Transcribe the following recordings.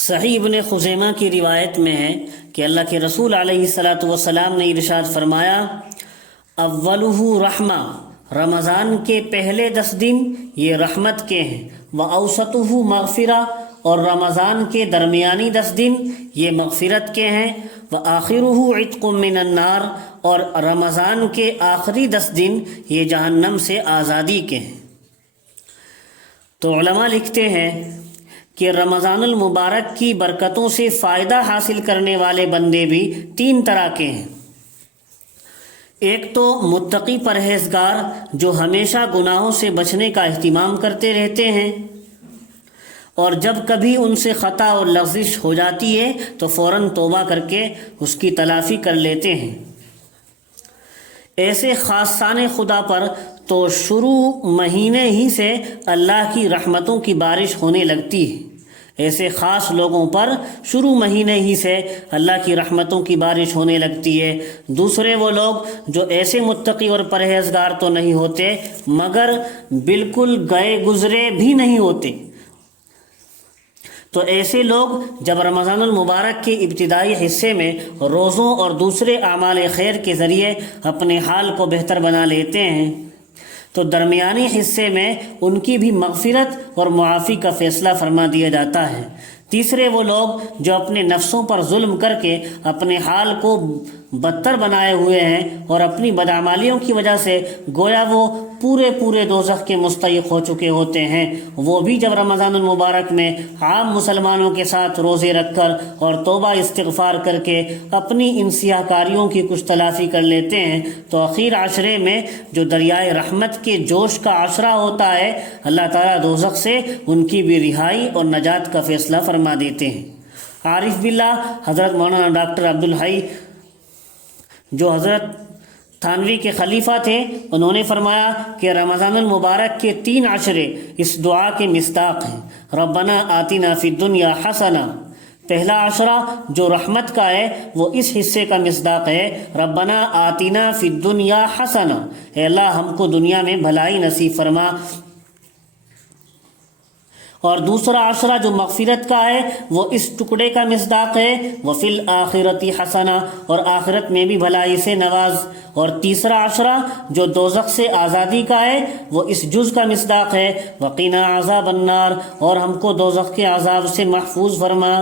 صحیح ابن خزیمہ کی روایت میں ہے کہ اللہ کے رسول علیہ الصلاۃ والسلام نے ارشاد فرمایا، اولہ رحمہ، رمضان کے پہلے 10 دن یہ رحمت کے ہیں، واوسطہ مغفرہ، اور رمضان کے درمیانی 10 دن یہ مغفرت کے ہیں، وآخرہ عتق من النار، اور رمضان کے آخری 10 دن یہ جہنم سے آزادی کے ہیں۔ تو علماء لکھتے ہیں کہ رمضان المبارک کی برکتوں سے فائدہ حاصل کرنے والے بندے بھی 3 طرح کے ہیں۔ ایک تو متقی پرہیزگار جو ہمیشہ گناہوں سے بچنے کا اہتمام کرتے رہتے ہیں، اور جب کبھی ان سے خطا اور لغزش ہو جاتی ہے تو فوراً توبہ کر کے اس کی تلافی کر لیتے ہیں۔ ایسے خاصان خدا پر تو شروع مہینے ہی سے اللہ کی رحمتوں کی بارش ہونے لگتی ہے۔ ایسے خاص لوگوں پر شروع مہینے ہی سے اللہ کی رحمتوں کی بارش ہونے لگتی ہے۔ دوسرے وہ لوگ جو ایسے متقی اور پرہیزگار تو نہیں ہوتے مگر بالکل گئے گزرے بھی نہیں ہوتے، تو ایسے لوگ جب رمضان المبارک کے ابتدائی حصے میں روزوں اور دوسرے اعمال خیر کے ذریعے اپنے حال کو بہتر بنا لیتے ہیں تو درمیانی حصے میں ان کی بھی مغفرت اور معافی کا فیصلہ فرما دیا جاتا ہے۔ تیسرے وہ لوگ جو اپنے نفسوں پر ظلم کر کے اپنے حال کو بدتر بنائے ہوئے ہیں اور اپنی بدعمالیوں کی وجہ سے گویا وہ پورے دوزخ کے مستحق ہو چکے ہوتے ہیں، وہ بھی جب رمضان المبارک میں عام مسلمانوں کے ساتھ روزے رکھ کر اور توبہ استغفار کر کے اپنی ان سیاہ کاریوں کی کچھ تلافی کر لیتے ہیں تو اخیر عشرے میں جو دریائے رحمت کے جوش کا عشرہ ہوتا ہے، اللہ تعالیٰ دوزخ سے ان کی بھی رہائی اور نجات کا فیصلہ فرما دیتے ہیں۔ عارف باللہ حضرت مولانا ڈاکٹر عبدالحی جو حضرت تھانوی کے خلیفہ تھے، انہوں نے فرمایا کہ رمضان المبارک کے 3 عشرے اس دعا کے مصداق ہیں، ربنا آتنا فی الدنیا حسنہ۔ پہلا عشرہ جو رحمت کا ہے وہ اس حصے کا مصداق ہے، ربنا آتنا فی الدنیا حسنہ، اے اللہ ہم کو دنیا میں بھلائی نصیب فرما۔ اور دوسرا عشرہ جو مغفرت کا ہے وہ اس ٹکڑے کا مصداق ہے، وفی الآخرۃ حسنہ، اور آخرت میں بھی بھلائی سے نواز۔ اور تیسرا عشرہ جو دوزخ سے آزادی کا ہے وہ اس جز کا مصداق ہے، وقنا عذاب النار، اور ہم کو دوزخ کے عذاب سے محفوظ فرما۔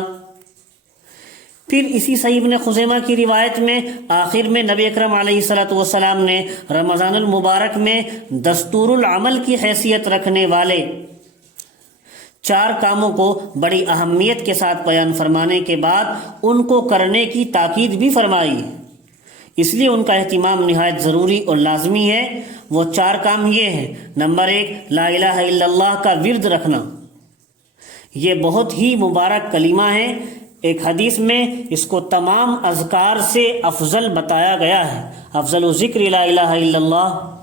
پھر اسی صحیح ابن خزیمہ کی روایت میں آخر میں نبی اکرم علیہ الصلاۃ والسلام نے رمضان المبارک میں دستور العمل کی حیثیت رکھنے والے 4 کاموں کو بڑی اہمیت کے ساتھ بیان فرمانے کے بعد ان کو کرنے کی تاکید بھی فرمائی ہے، اس لیے ان کا اہتمام نہایت ضروری اور لازمی ہے۔ وہ 4 کام یہ ہیں، نمبر 1 لا الہ الا اللہ کا ورد رکھنا، یہ بہت ہی مبارک کلمہ ہے، ایک حدیث میں اس کو تمام اذکار سے افضل بتایا گیا ہے، افضل ذکر لا الہ الا اللہ۔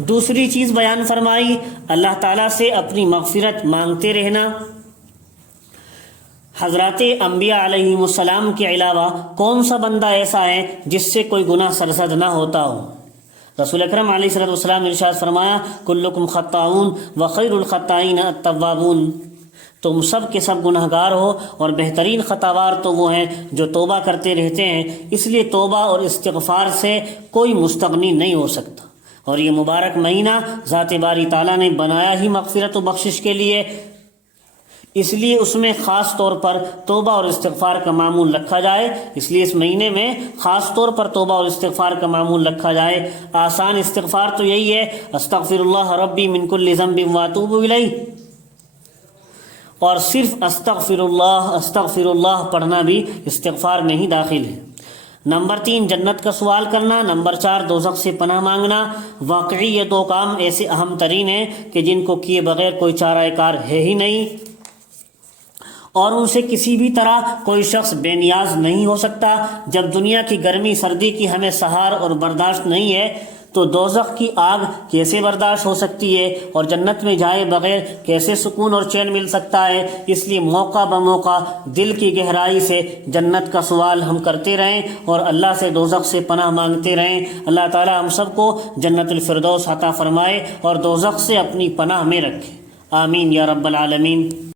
دوسری چیز بیان فرمائی، اللہ تعالیٰ سے اپنی مغفرت مانگتے رہنا۔ حضرات انبیاء علیہم السلام کے علاوہ کون سا بندہ ایسا ہے جس سے کوئی گناہ سرزد نہ ہوتا ہو؟ رسول اکرم علیہ السلام ارشاد فرمایا، کلکم خطاؤن وخیر الخطائین التوابون، تم سب کے سب گناہ گار ہو اور بہترین خطاوار تو وہ ہیں جو توبہ کرتے رہتے ہیں، اس لیے توبہ اور استغفار سے کوئی مستغنی نہیں ہو سکتا۔ اور یہ مبارک مہینہ ذات باری تعالیٰ نے بنایا ہی مغفرت و بخشش کے لیے، اس لیے اس میں خاص طور پر توبہ اور استغفار کا معمول رکھا جائے، اس لیے اس مہینے میں خاص طور پر توبہ اور استغفار کا معمول رکھا جائے۔ آسان استغفار تو یہی ہے، استغفر اللہ ربی من کل ذنب واتوب الیہ، اور صرف استغفر اللہ پڑھنا بھی استغفار میں ہی داخل ہے۔ نمبر 3 جنت کا سوال کرنا، نمبر 4 دوزخ سے پناہ مانگنا۔ واقعی یہ 2 کام ایسے اہم ترین ہیں کہ جن کو کیے بغیر کوئی چارہ کار ہے ہی نہیں، اور ان سے کسی بھی طرح کوئی شخص بے نیاز نہیں ہو سکتا۔ جب دنیا کی گرمی سردی کی ہمیں سہار اور برداشت نہیں ہے تو دوزخ کی آگ کیسے برداشت ہو سکتی ہے، اور جنت میں جائے بغیر کیسے سکون اور چین مل سکتا ہے؟ اس لیے موقع بموقع دل کی گہرائی سے جنت کا سوال ہم کرتے رہیں اور اللہ سے دوزخ سے پناہ مانگتے رہیں۔ اللہ تعالی ہم سب کو جنت الفردوس عطا فرمائے اور دوزخ سے اپنی پناہ میں رکھے، آمین یا رب العالمین۔